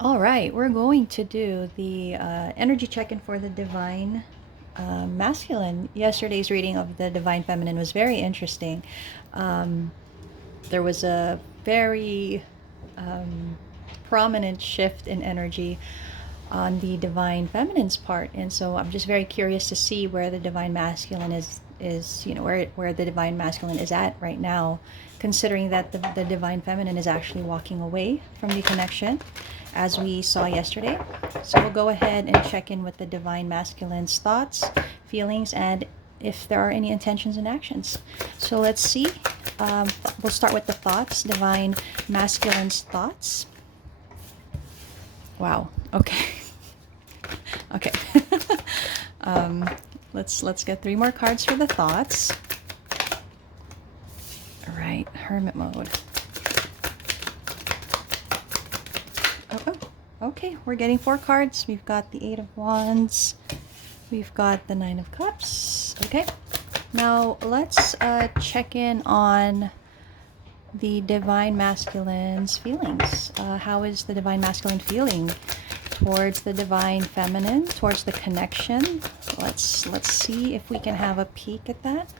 All right, we're going to do the energy check-in for the divine masculine. Yesterday's reading of the divine feminine was very interesting. Um, there was a very prominent shift in energy on the divine feminine's part, and so I'm just very curious to see where the divine masculine is where the divine masculine is at right now, considering that the divine feminine is actually walking away from the connection as we saw yesterday. So we'll go ahead and check in with the divine masculine's thoughts, feelings, and if there are any intentions and actions. So let's see. We'll start with the thoughts. Divine masculine's thoughts. Wow. Okay. Okay. um, let's get 3 more cards for the thoughts. All right. Hermit mode. Oh, okay. We're getting 4 cards. We've got the 8 of Wands. We've got the 9 of Cups. Okay. Now let's check in on the divine masculine's feelings. How is the divine masculine feeling towards the divine feminine, towards the connection? Let's see if we can have a peek at that.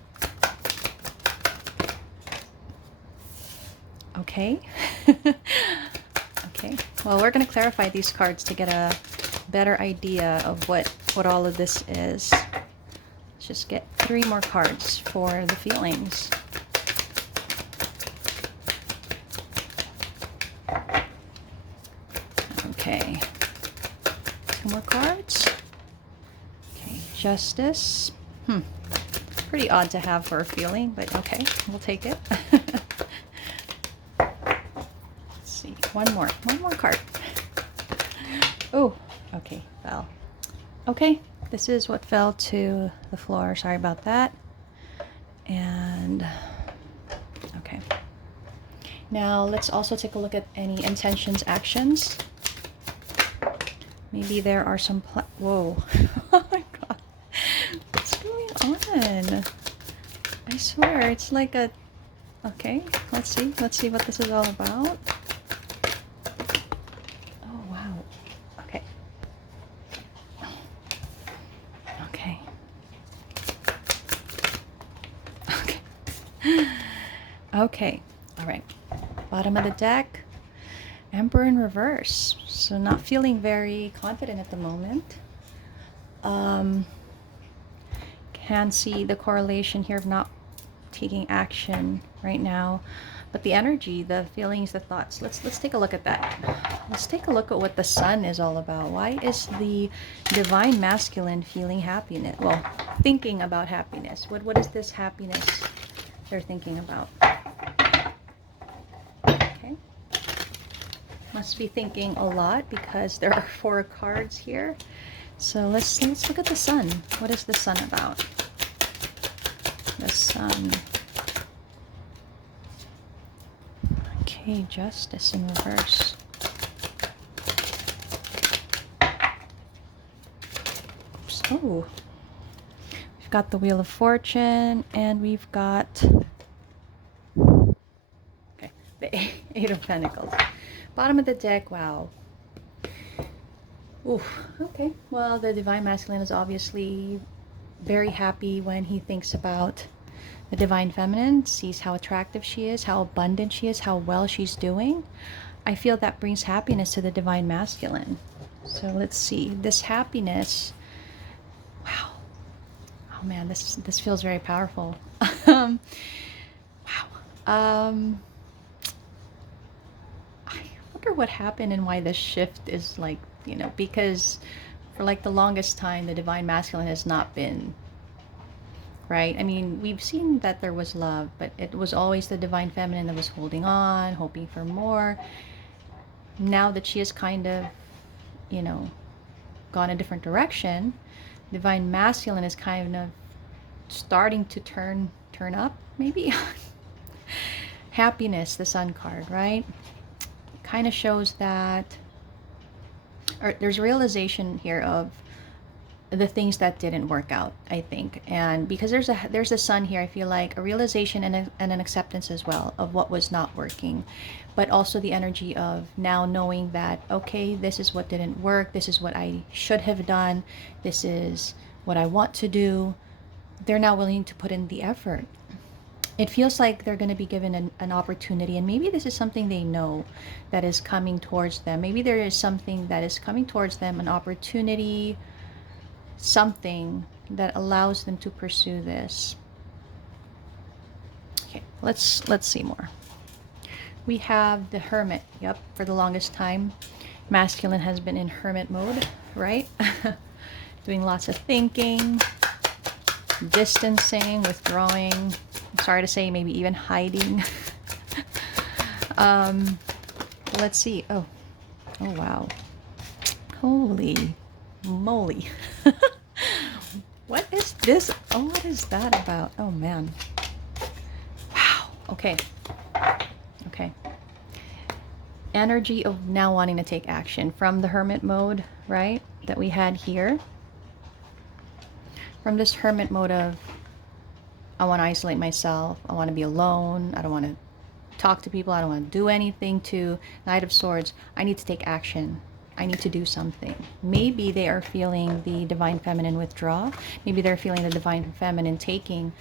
Okay. Okay. Well, we're going to clarify these cards to get a better idea of what all of this is. Let's just get 3 more cards for the feelings. Okay. 2 more cards. Okay, Justice. Pretty odd to have for a feeling, but okay, we'll take it. Let's see. One more card. Oh, okay, fell. Okay, this is what fell to the floor. Sorry about that. And okay. Now let's also take a look at any intentions, actions. Maybe there are some whoa. Oh my god. What's going on? I swear it's like a okay, let's see what this is all about. Oh wow. Okay. Okay. Okay. Okay. All right. Bottom of the deck. Emperor in reverse. So not feeling very confident at the moment. Can see the correlation here of not taking action right now, but the energy, the feelings, the thoughts. Let's take a look at that. Let's take a look at what the sun is all about. Why is the divine masculine feeling happiness? Well, thinking about happiness. What is this happiness they're thinking about? Okay. Must be thinking a lot because there are 4 cards here. So let's look at the sun. What is the sun about? The sun. Okay, Justice in reverse. Oops. Oh, we've got the Wheel of Fortune, and we've got okay, the 8 of Pentacles. Bottom of the deck. Wow. Ooh, okay. Well, the divine masculine is obviously very happy when he thinks about the divine feminine, sees how attractive she is, how abundant she is, how well she's doing. I feel that brings happiness to the divine masculine. So let's see. This happiness. Wow. Oh man, this feels very powerful. Wow. I wonder what happened and why this shift is like, because for like the longest time, the divine masculine has not been, right? I mean, we've seen that there was love, but it was always the divine feminine that was holding on, hoping for more. Now that she has kind of, gone a different direction, divine masculine is kind of starting to turn up, maybe. Happiness, the sun card, right? Kind of shows that, or there's realization here of the things that didn't work out, I think. And because there's a sun here, I feel like a realization and an acceptance as well of what was not working, but also the energy of now knowing that, okay, this is what didn't work, this is what I should have done, this is what I want to do. They're now willing to put in the effort. It feels like they're going to be given an opportunity, and maybe this is something they know that is coming towards them. Maybe there is something that is coming towards them, an opportunity, something that allows them to pursue this. Okay, let's see more. We have the Hermit. Yep, for the longest time masculine has been in hermit mode, right? Doing lots of thinking, distancing, withdrawing, I'm sorry to say, maybe even hiding. Let's see. Oh wow, holy moly. What is this? Oh, what is that about? Oh man. Wow. Okay. Energy of now wanting to take action from the hermit mode, right, that we had here. From this hermit mode of, I want to isolate myself, I want to be alone, I don't want to talk to people, I don't want to do anything, to Knight of Swords, I need to take action, I need to do something. Maybe they are feeling the Divine Feminine withdraw. Maybe they're feeling the Divine Feminine taking,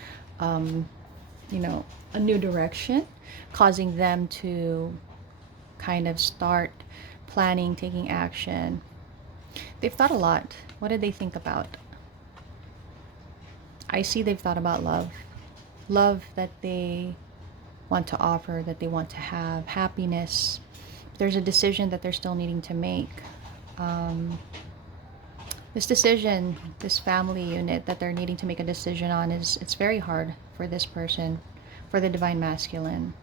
you know, a new direction, causing them to kind of start planning, taking action. They've thought a lot. What did they think about? I see they've thought about love. Love that they want to offer, that they want to have, happiness. There's a decision that they're still needing to make. This decision, this family unit that they're needing to make a decision on, it's very hard for this person, for the Divine Masculine.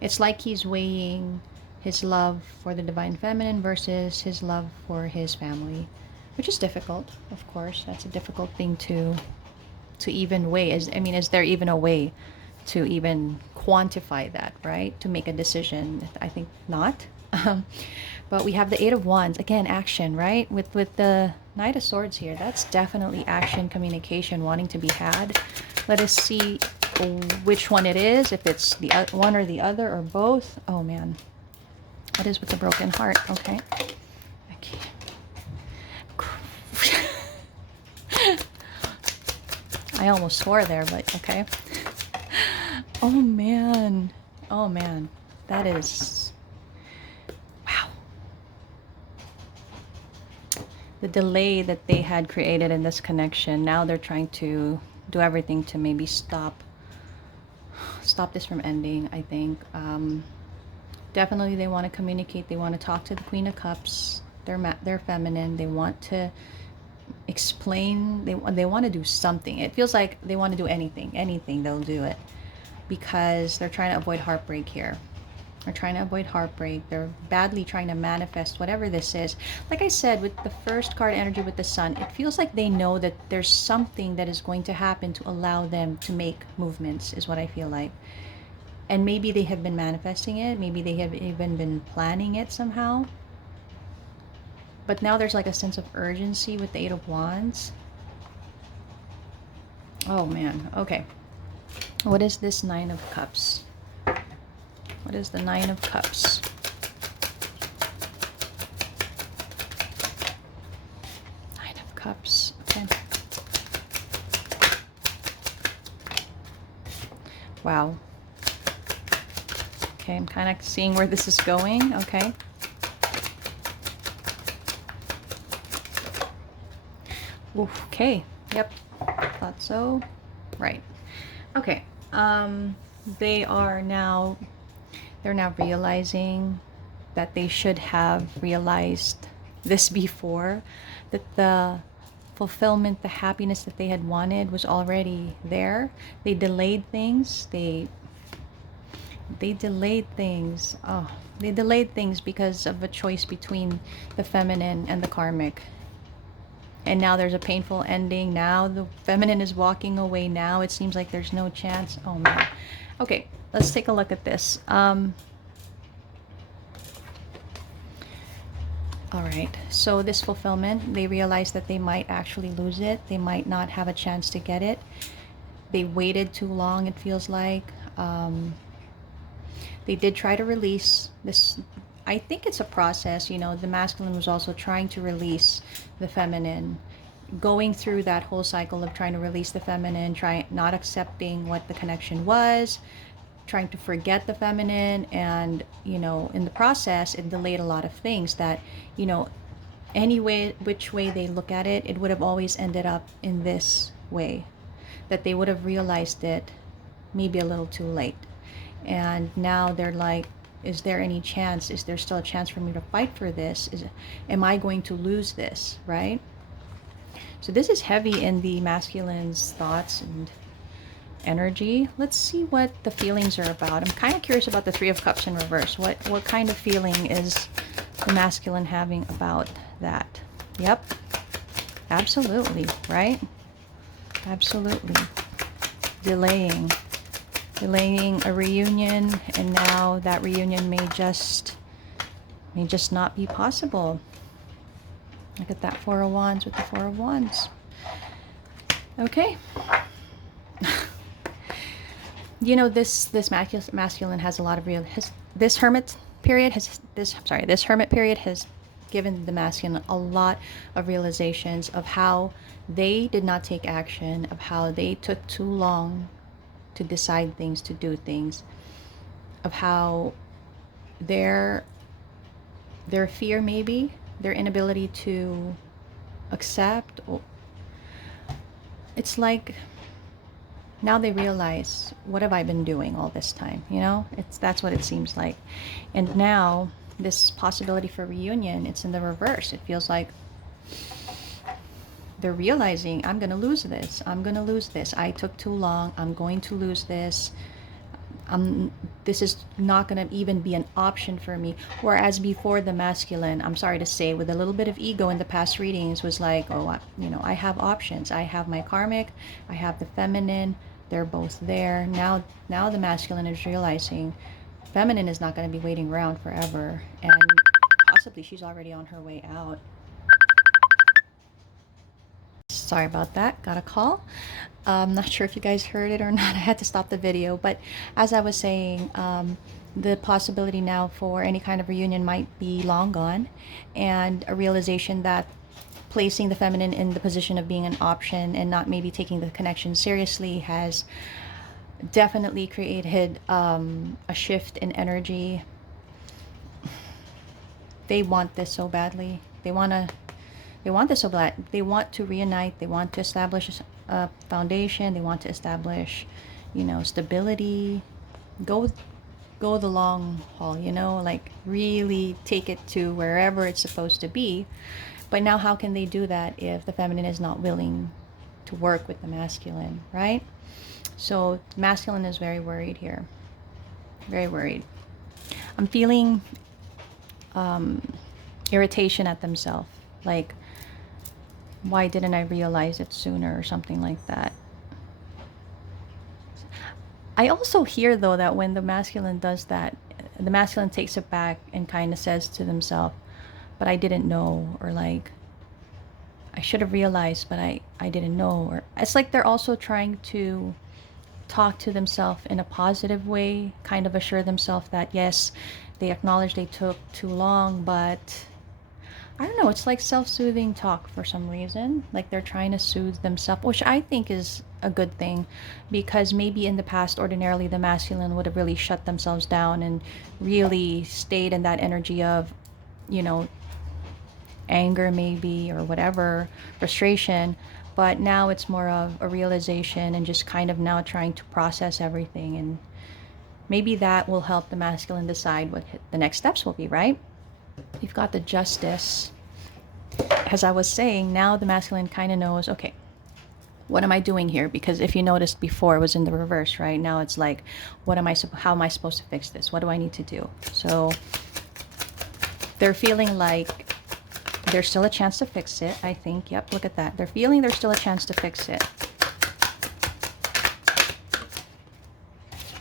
It's like he's weighing his love for the Divine Feminine versus his love for his family, which is difficult, of course. That's a difficult thing to even weigh. Is there even a way to even quantify that, right? To make a decision? I think not. But we have the Eight of Wands, again, action, right? With the Knight of Swords here, that's definitely action, communication, wanting to be had. Let us see which one it is, if it's the one or the other or both. Oh man, what is with the broken heart? Okay. I almost swore there, but okay. Oh man, that is, wow. The delay that they had created in this connection, now they're trying to do everything to maybe stop this from ending, I think. Definitely they want to communicate, they want to talk to the Queen of Cups. They're feminine, they want to explain, they want to do something. It feels like they want to do anything they'll do it, because they're trying to avoid heartbreak here. They're trying to avoid heartbreak. They're badly trying to manifest whatever this is. Like I said, with the first card energy with the Sun, it feels like they know that there's something that is going to happen to allow them to make movements, is what I feel like. And maybe they have been manifesting it. Maybe they have even been planning it somehow. But now there's like a sense of urgency with the Eight of Wands. Oh man, okay. What is this Nine of Cups? What is the Nine of Cups? Nine of Cups, okay. Wow. Okay, I'm kind of seeing where this is going, okay. Okay, yep, thought so. Right. Okay. They're now realizing that they should have realized this before, that the fulfillment, the happiness that they had wanted was already there. They delayed things. They delayed things. Oh, they delayed things because of a choice between the feminine and the karmic. And now there's a painful ending. Now the feminine is walking away. Now it seems like there's no chance. Oh man. Okay, let's take a look at this. All right, so this fulfillment, they realize that they might actually lose it. They might not have a chance to get it. They waited too long, it feels like. They did try to release this. I think it's a process. You know, the masculine was also trying to release the feminine, going through that whole cycle of trying to release the feminine, trying not accepting what the connection was, trying to forget the feminine, and you know, in the process it delayed a lot of things that, you know, any way, which way they look at it, it would have always ended up in this way, that they would have realized it maybe a little too late. And now they're like, is there any chance, is there still a chance for me to fight for this? Am I going to lose this, right? So this is heavy in the masculine's thoughts and energy. Let's see what the feelings are about. I'm kind of curious about the Three of Cups in reverse. What kind of feeling is the masculine having about that? Yep, absolutely, right? Absolutely. Delaying a reunion, and now that reunion may just not be possible. Look at that Four of Wands with the Four of Wands. Okay. You know, this masculine has a lot of this hermit period has given the masculine a lot of realizations of how they did not take action, of how they took too long to decide things, to do things, of how their fear, maybe their inability to accept, or it's like now they realize, what have I been doing all this time? You know, that's what it seems like. And now this possibility for reunion, it's in the reverse. It feels like they're realizing, I'm going to lose this. I'm going to lose this. I took too long. I'm going to lose this. This is not going to even be an option for me. Whereas before, the masculine, I'm sorry to say, with a little bit of ego in the past readings, was like, oh, you know, I have options. I have my karmic. I have the feminine. They're both there. Now the masculine is realizing feminine is not going to be waiting around forever. And possibly she's already on her way out. Sorry about that, got a call. I'm not sure if you guys heard it or not. I had to stop the video, but as I was saying, the possibility now for any kind of reunion might be long gone, and a realization that placing the feminine in the position of being an option and not maybe taking the connection seriously has definitely created a shift in energy. They want this so badly. They want this so bad. They want to reunite. They want to establish a foundation. They want to establish, you know, stability. Go the long haul, you know, like really take it to wherever it's supposed to be. But now how can they do that if the feminine is not willing to work with the masculine, right? So masculine is very worried here. Very worried. I'm feeling irritation at themselves. Like, why didn't I realize it sooner, or something like that. I also hear, though, that when the masculine does that, the masculine takes it back and kind of says to themselves, but I didn't know, or like, I should have realized, but I didn't know. Or it's like they're also trying to talk to themselves in a positive way, kind of assure themselves that, yes, they acknowledge they took too long, but I don't know, it's like self-soothing talk for some reason. Like they're trying to soothe themselves, which I think is a good thing, because maybe in the past, ordinarily, the masculine would have really shut themselves down and really stayed in that energy of, you know, anger maybe, or whatever, frustration. But now it's more of a realization and just kind of now trying to process everything. And maybe that will help the masculine decide what the next steps will be, right? You've got the Justice. As I was saying, now the masculine kind of knows, okay, what am I doing here? Because if you noticed before, it was in the reverse, right? Now it's like, how am I supposed to fix this? What do I need to do? So they're feeling like there's still a chance to fix it, I think. Yep, look at that. They're feeling there's still a chance to fix it.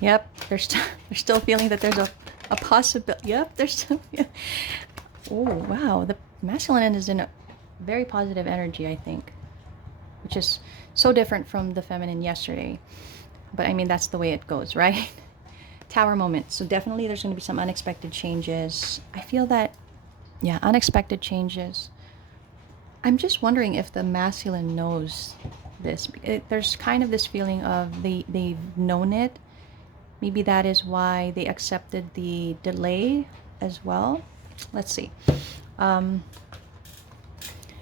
Yep, they're still feeling that there's a possibility. Yep, there's still, yeah. Oh, wow. The masculine is in a very positive energy, I think, which is so different from the feminine yesterday. But I mean, that's the way it goes, right? Tower moment. So definitely there's going to be some unexpected changes. I feel that, yeah, unexpected changes. I'm just wondering if the masculine knows this. There's kind of this feeling of they've known it. Maybe that is why they accepted the delay as well. Let's see. Um,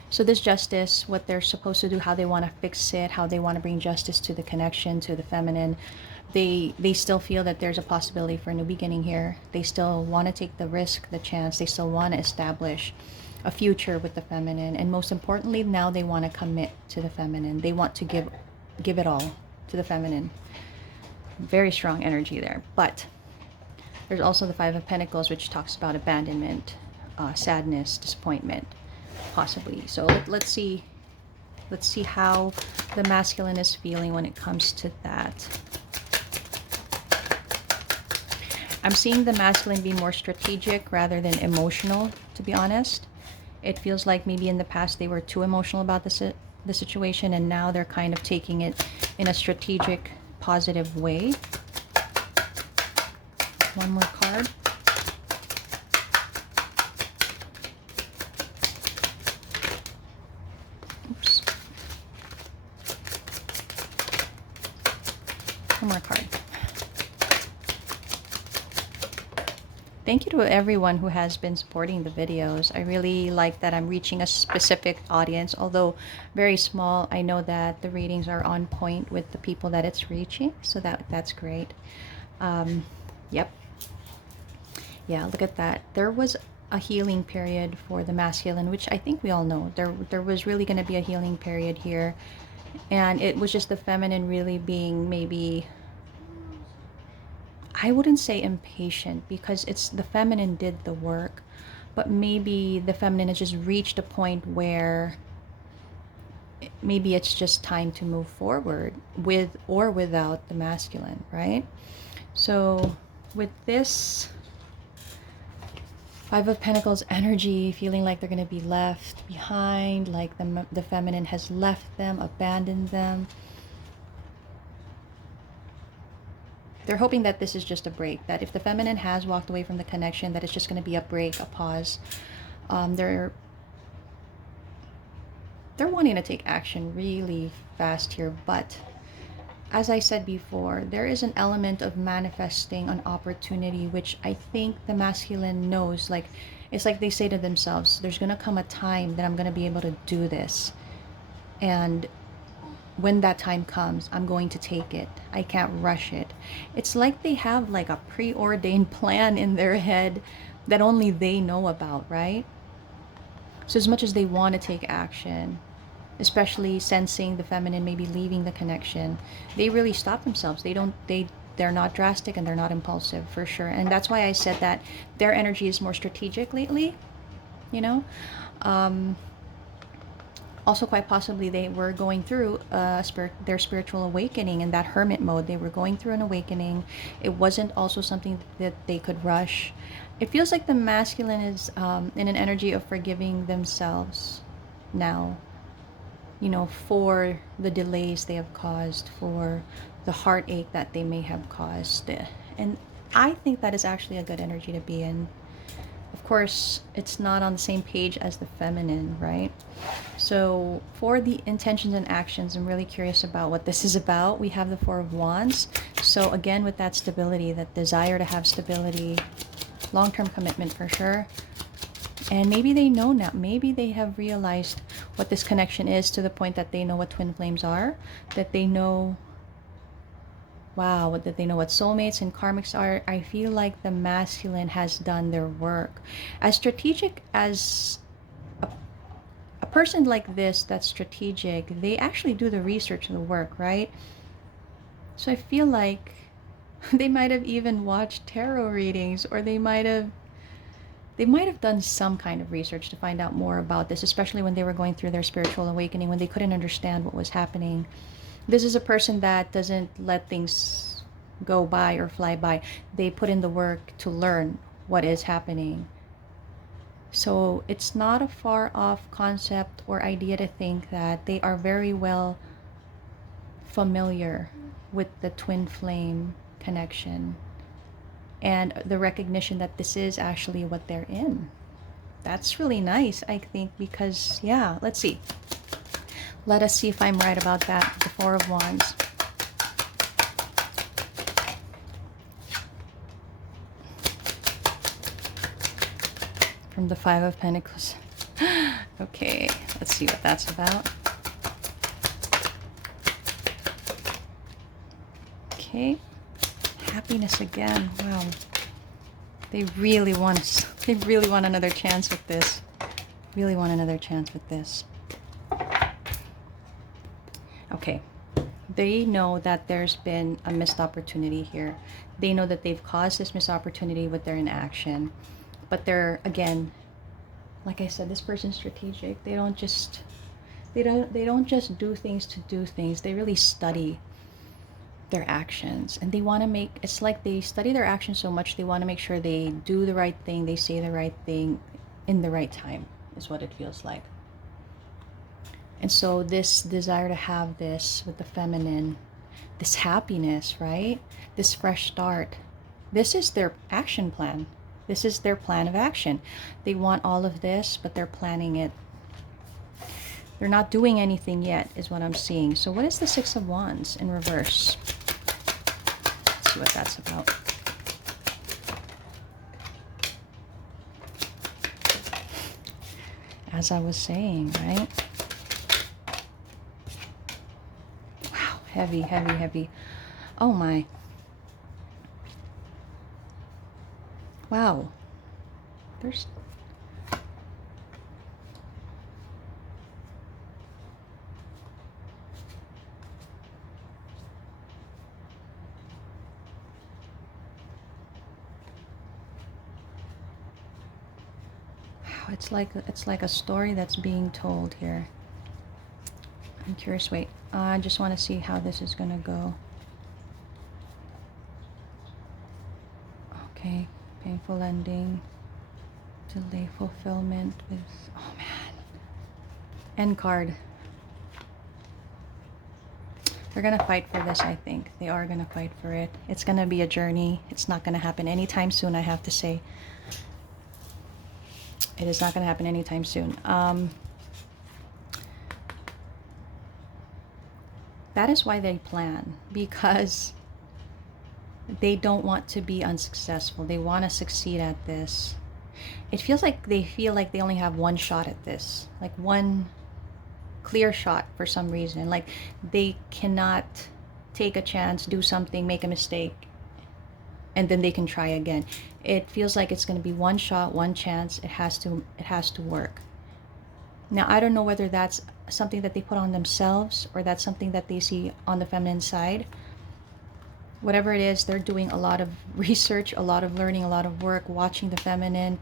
so this justice, what they're supposed to do, how they want to fix it, how they want to bring justice to the connection, to the feminine, they still feel that there's a possibility for a new beginning here. They still want to take the risk, the chance. They still want to establish a future with the feminine, and most importantly, now they want to commit to the feminine. They want to give it all to the feminine. Very strong energy there. But there's also the Five of Pentacles, which talks about abandonment, sadness, disappointment, possibly. So let's see how the masculine is feeling when it comes to that. I'm seeing the masculine be more strategic rather than emotional, to be honest. It feels like maybe in the past they were too emotional about the situation, and now they're kind of taking it in a strategic, positive way. One more card. Oops. One more card. Thank you to everyone who has been supporting the videos. I really like that I'm reaching a specific audience, although very small. I know that the readings are on point with the people that it's reaching, so that's great. Yep. Yeah, look at that. There was a healing period for the masculine, which I think we all know. There was really going to be a healing period here, and it was just the feminine really being maybe, I wouldn't say impatient, because it's the feminine did the work, but maybe the feminine has just reached a point where maybe it's just time to move forward with or without the masculine, right? So with this Five of Pentacles energy, feeling like they're going to be left behind, like the feminine has left them, abandoned them. They're hoping that this is just a break, that if the feminine has walked away from the connection, that it's just going to be a break, a pause. They're wanting to take action really fast here, but as I said before, there is an element of manifesting an opportunity, which I think the masculine knows. Like, it's like they say to themselves, there's going to come a time that I'm going to be able to do this. And when that time comes, I'm going to take it. I can't rush it. It's like they have like a preordained plan in their head that only they know about, right? So as much as they want to take action, especially sensing the feminine maybe leaving the connection, they really stop themselves. They're not drastic, and they're not impulsive, for sure. And that's why I said that their energy is more strategic lately, you know. Also, quite possibly they were going through their spiritual awakening in that hermit mode. They were going through an awakening. It wasn't also something that they could rush. It feels like the masculine is in an energy of forgiving themselves now, you know, for the delays they have caused, for the heartache that they may have caused. And I think that is actually a good energy to be in. Of course, it's not on the same page as the feminine, right? So for the intentions and actions, I'm really curious about what this is about. We have the Four of Wands. So again, with that stability, that desire to have stability, long-term commitment for sure. And maybe they know now, maybe they have realized what this connection is, to the point that they know what twin flames are, that they know, wow, that they know what soulmates and karmics are. I feel like the masculine has done their work. As strategic as a person like this that's strategic, they actually do the research and the work, right? So I feel like they might have even watched tarot readings, or they might have done some kind of research to find out more about this, especially when they were going through their spiritual awakening, when they couldn't understand what was happening. This is a person that doesn't let things go by or fly by. They put in the work to learn what is happening. So it's not a far off concept or idea to think that they are very well familiar with the twin flame connection and the recognition that this is actually what they're in. That's really nice, I think, because, yeah, let's see. Let us see if I'm right about that. The Four of Wands. From the Five of Pentacles. Okay, let's see what that's about. Okay. Happiness again. Wow. They really want another chance with this. Really want another chance with this. Okay. They know that there's been a missed opportunity here. They know that they've caused this missed opportunity with their inaction. But they're, again, like I said, this person's strategic. They don't just do things to do things. They really study their actions, and they want to make, it's like they study their actions so much, they want to make sure they do the right thing, they say the right thing in the right time, is what it feels like. And so this desire to have this with the feminine, this happiness, right? This fresh start, this is their action plan. This is their plan of action. They want all of this, but they're planning it. They're not doing anything yet, is what I'm seeing. So what is the Six of Wands in reverse? Let's see what that's about. As I was saying, right? Wow, heavy, heavy, heavy. Oh my. Wow. There's... It's like a story that's being told here. I'm curious. Wait, I just want to see how this is gonna go. Okay, painful ending, delay fulfillment with, oh man, end card. They're gonna fight for this, I think. They are gonna fight for it. It's gonna be a journey. It's not gonna happen anytime soon, I have to say. It is not gonna happen anytime soon. That is why they plan, because they don't want to be unsuccessful. They want to succeed at this. It feels like they feel like they only have one shot at this, like one clear shot for some reason. Like they cannot take a chance, do something, make a mistake, and then they can try again. It feels like it's going to be one shot, one chance. It has to work. Now, I don't know whether that's something that they put on themselves or that's something that they see on the feminine side. Whatever it is, they're doing a lot of research, a lot of learning, a lot of work, watching the feminine.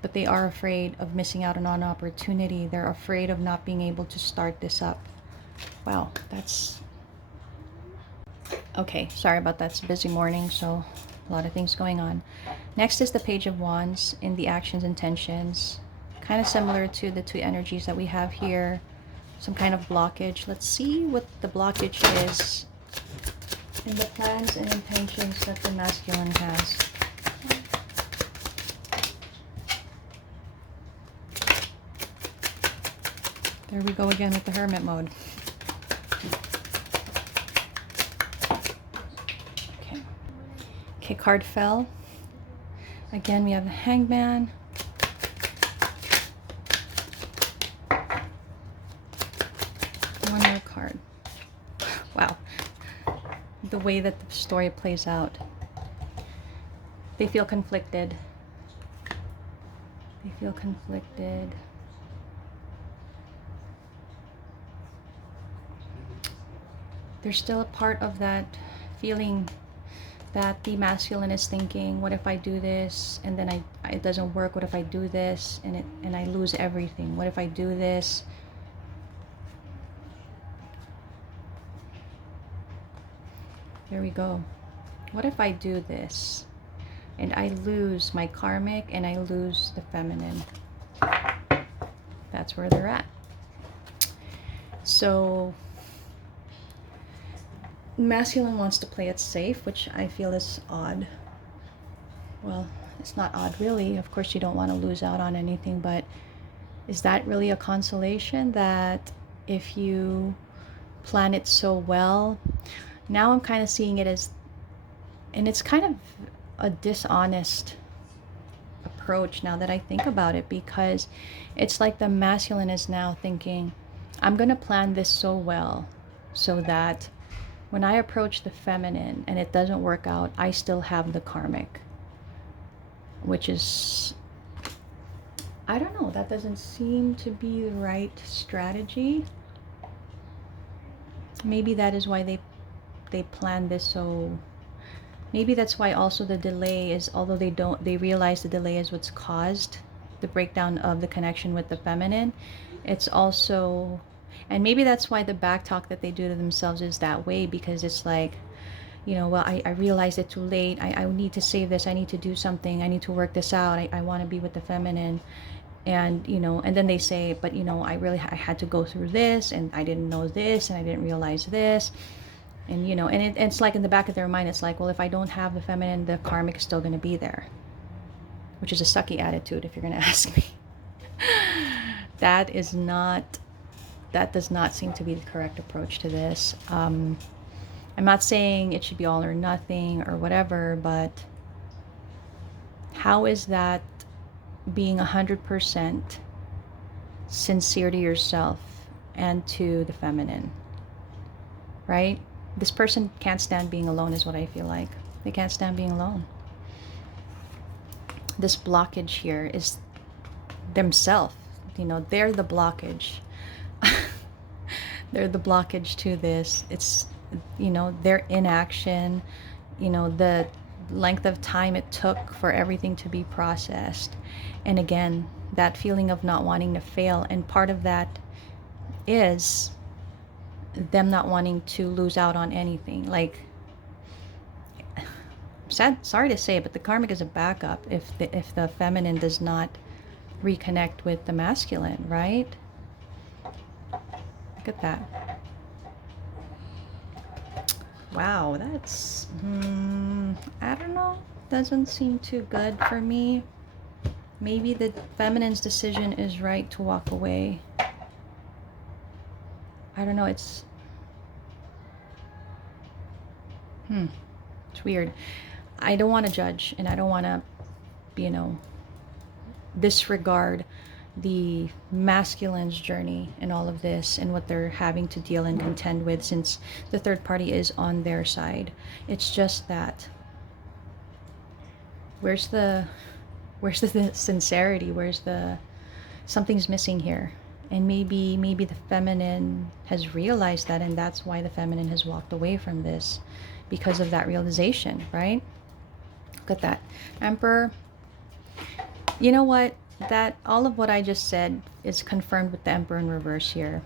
But they are afraid of missing out on an opportunity. They're afraid of not being able to start this up. Wow, that's... Okay, sorry about that. It's a busy morning, so a lot of things going on. Next is the Page of Wands in the actions intentions. Kind of similar to the two energies that we have here. Some kind of blockage. Let's see what the blockage is in the plans and intentions that the masculine has. There we go again with the Hermit mode. Okay, card fell. Again, we have the Hangman. One more card. Wow. The way that the story plays out. They feel conflicted. They feel conflicted. There's still a part of that feeling that the masculine is thinking, what if I do this and then it doesn't work? What if I do this and I lose everything? What if I do this? There we go. What if I do this? And I lose my karmic and I lose the feminine. That's where they're at. So masculine wants to play it safe, which I feel is odd. Well, it's not odd really. Of course you don't want to lose out on anything, but is that really a consolation that if you plan it so well? Now I'm kind of seeing it as, and it's kind of a dishonest approach now that I think about it, because it's like the masculine is now thinking, I'm going to plan this so well so that when I approach the feminine and it doesn't work out, I still have the karmic, which is, I don't know, that doesn't seem to be the right strategy. Maybe that is why they planned this so, maybe that's why also the delay is, although they realize the delay is what's caused the breakdown of the connection with the feminine. It's also, and maybe that's why the back talk that they do to themselves is that way, because it's like, you know, well, I realized it too late. I need to save this. I need to do something. I need to work this out. I want to be with the feminine. And, you know, and then they say, but, you know, I had to go through this and I didn't know this and I didn't realize this. And, you know, and it's like in the back of their mind, it's like, well, if I don't have the feminine, the karmic is still going to be there, which is a sucky attitude if you're going to ask me. That does not seem to be the correct approach to this. I'm not saying it should be all or nothing or whatever, but how is that being 100% sincere to yourself and to the feminine, right? This person can't stand being alone is what I feel like. They can't stand being alone. This blockage here is themselves. You know, they're the blockage. They're the blockage to this. It's, you know, their inaction, you know, the length of time it took for everything to be processed. And again, that feeling of not wanting to fail. And part of that is them not wanting to lose out on anything. Like, sorry to say, but the karmic is a backup if the feminine does not reconnect with the masculine, right? Look at that. Wow, that's I don't know, doesn't seem too good for me. Maybe the feminine's decision is right to walk away. I don't know, it's it's weird. I don't want to judge, and I don't want to, you know, disregard the masculine's journey and all of this and what they're having to deal and contend with, since the third party is on their side. It's just that where's the sincerity? Where's the, something's missing here. And maybe the feminine has realized that, and that's why the feminine has walked away from this, because of that realization, right? Look at that Emperor. You know what, that all of what I just said is confirmed with the Emperor in reverse here.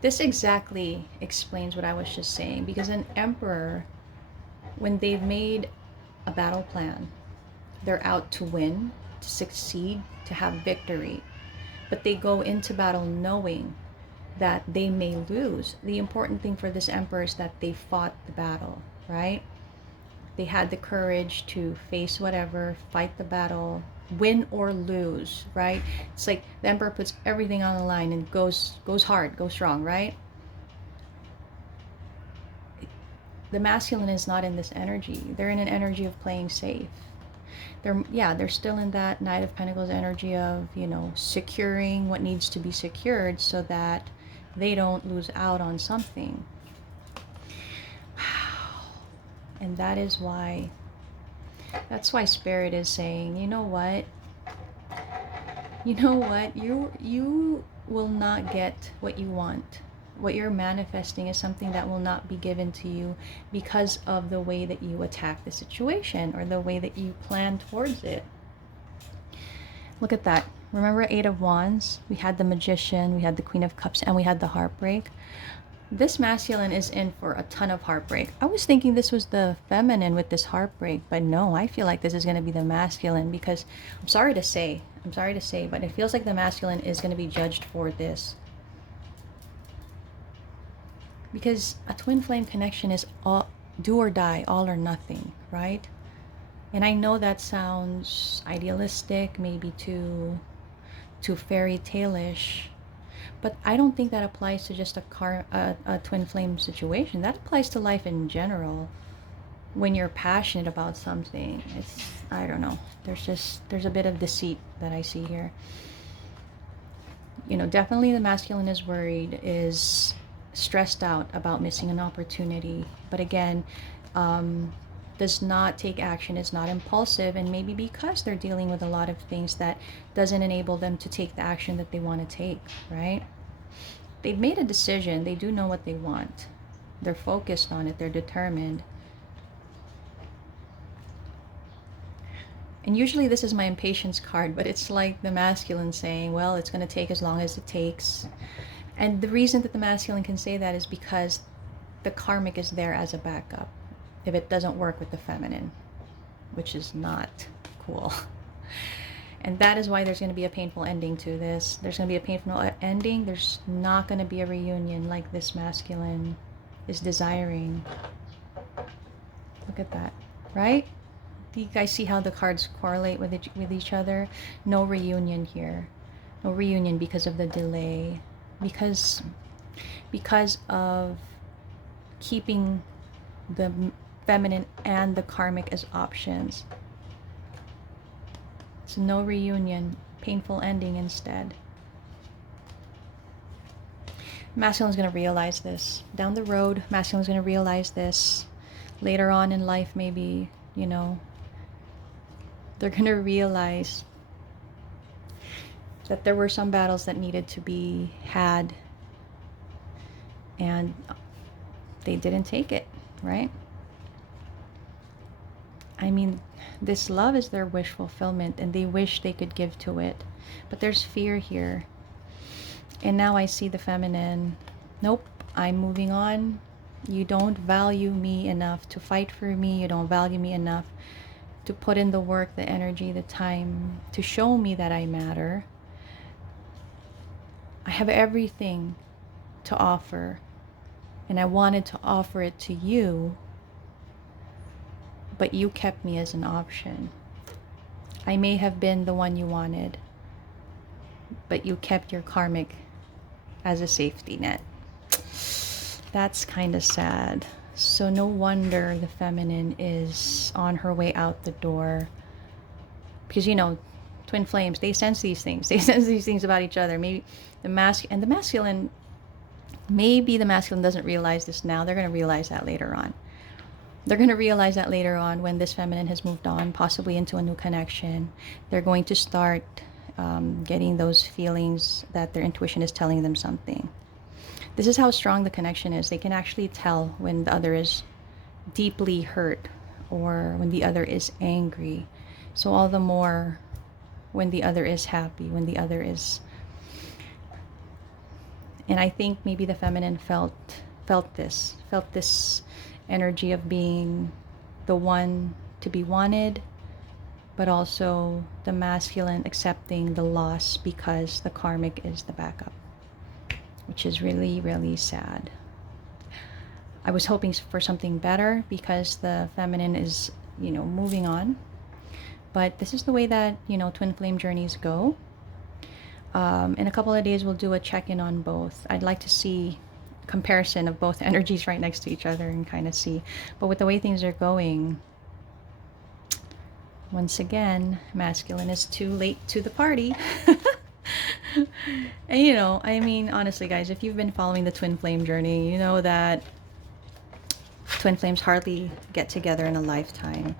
This exactly explains what I was just saying, because an Emperor, when they've made a battle plan, they're out to win, to succeed, to have victory, but they go into battle knowing that they may lose. The important thing for this Emperor is that they fought the battle, right? They had the courage to face whatever, fight the battle, win or lose, right? It's like the Emperor puts everything on the line and goes hard, goes strong, right? The masculine is not in this energy. They're in an energy of playing safe. They're still in that Knight of Pentacles energy of, you know, securing what needs to be secured so that they don't lose out on something. And that's why Spirit is saying, you know what, you will not get what you want. What you're manifesting is something that will not be given to you because of the way that you attack the situation or the way that you plan towards it. Look at that. Remember 8 of Wands? We had the Magician, we had the Queen of Cups, and we had the Heartbreak. This masculine is in for a ton of heartbreak. I was thinking this was the feminine with this heartbreak, but no, I feel like this is going to be the masculine because I'm sorry to say, but it feels like the masculine is going to be judged for this. Because a twin flame connection is all do or die, all or nothing, right? And I know that sounds idealistic, maybe too fairy tale-ish, but I don't think that applies to just a twin flame situation. That applies to life in general. When you're passionate about something, it's, I don't know. There's a bit of deceit that I see here. You know, definitely the masculine is worried, is stressed out about missing an opportunity. But again, does not take action, is not impulsive, and maybe because they're dealing with a lot of things that doesn't enable them to take the action that they want to take, right? They've made a decision. They do know what they want. They're focused on it. They're determined. And usually this is my impatience card, but it's like the masculine saying, well, it's going to take as long as it takes. And the reason that the masculine can say that is because the karmic is there as a backup if it doesn't work with the feminine, which is not cool. And that is why there's going to be a painful ending to this. There's going to be a painful ending. There's not going to be a reunion like this masculine is desiring. Look at that, right? Do you guys see how the cards correlate with each other? No reunion here. No reunion because of the delay. Because of keeping the feminine and the karmic as options. So no reunion, painful ending instead. Masculine's going to realize this. Down the road, masculine's going to realize this. Later on in life, maybe, you know, they're going to realize that there were some battles that needed to be had and they didn't take it, right? I mean, this love is their wish fulfillment and they wish they could give to it. But there's fear here. And now I see the feminine. Nope, I'm moving on. You don't value me enough to fight for me. You don't value me enough to put in the work, the energy, the time to show me that I matter. I have everything to offer. And I wanted to offer it to you. But you kept me as an option. I may have been the one you wanted, but you kept your karmic as a safety net. That's kind of sad. So no wonder the feminine is on her way out the door. Because, you know, twin flames, they sense these things. They sense these things about each other. Maybe the masculine, maybe the masculine doesn't realize this now. They're going to realize that later on. They're going to realize that later on when this feminine has moved on, possibly into a new connection. They're going to start getting those feelings that their intuition is telling them something. This is how strong the connection is. They can actually tell when the other is deeply hurt or when the other is angry. So all the more when the other is happy, when the other is... And I think maybe the feminine felt this energy of being the one to be wanted, but also the masculine accepting the loss because the karmic is the backup, which is really, really sad. I was hoping for something better because the feminine is, you know, moving on. But this is the way that, you know, twin flame journeys go. In a couple of days, we'll do a check-in on both. I'd like to see comparison of both energies right next to each other and kind of see. But with the way things are going, once again, masculine is too late to the party. And you know, I mean, honestly guys, if you've been following the twin flame journey, you know that twin flames hardly get together in a lifetime.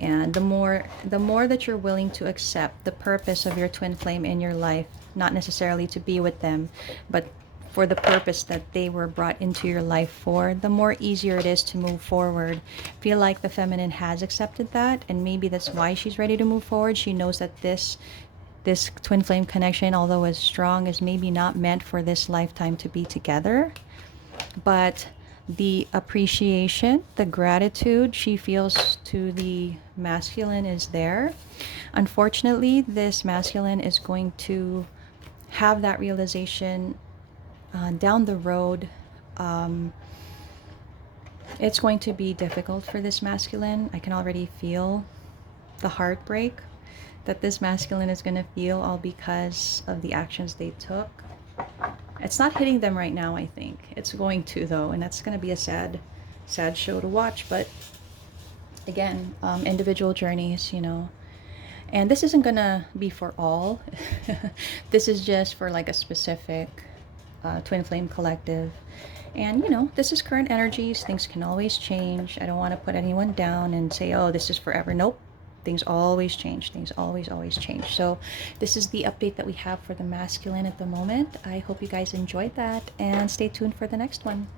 And the more that you're willing to accept the purpose of your twin flame in your life, not necessarily to be with them, but for the purpose that they were brought into your life for, the more easier it is to move forward. Feel like the feminine has accepted that, and maybe that's why she's ready to move forward. She knows that this twin flame connection, although as strong, is maybe not meant for this lifetime to be together. but the appreciation, the gratitude she feels to the masculine is there. Unfortunately, this masculine is going to have that realization down the road. Um, it's going to be difficult for this masculine. I can already feel the heartbreak that this masculine is going to feel, all because of the actions they took. It's not hitting them right now, I think. It's going to, though, and that's going to be a sad, sad show to watch. But again, individual journeys, you know. And this isn't going to be for all. This is just for like a specific twin flame collective. And, you know, this is current energies. Things can always change. I don't want to put anyone down and say, oh, this is forever. Nope. Things always change. Things always change. So this is the update that we have for the masculine at the moment. I hope you guys enjoyed that, and stay tuned for the next one.